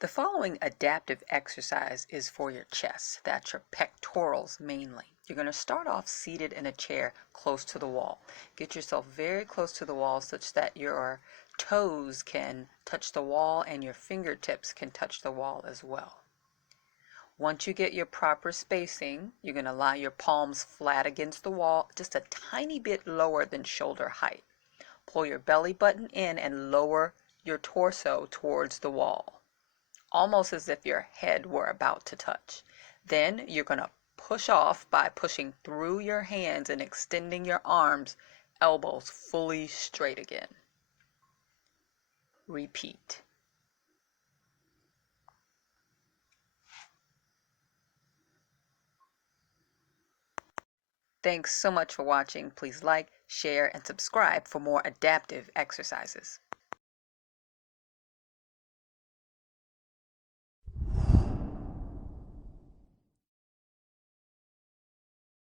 The following adaptive exercise is for your chest. That's your pectorals mainly. You're going to start off seated in a chair close to the wall. Get yourself very close to the wall such that your toes can touch the wall and your fingertips can touch the wall as well. Once you get your proper spacing, you're going to lie your palms flat against the wall, just a tiny bit lower than shoulder height. Pull your belly button in and lower your torso towards the wall, almost as if your head were about to touch. Then you're going to push off by pushing through your hands and extending your arms, elbows fully straight again. Repeat. Thanks so much for watching. Please like, share, and subscribe for more adaptive exercises.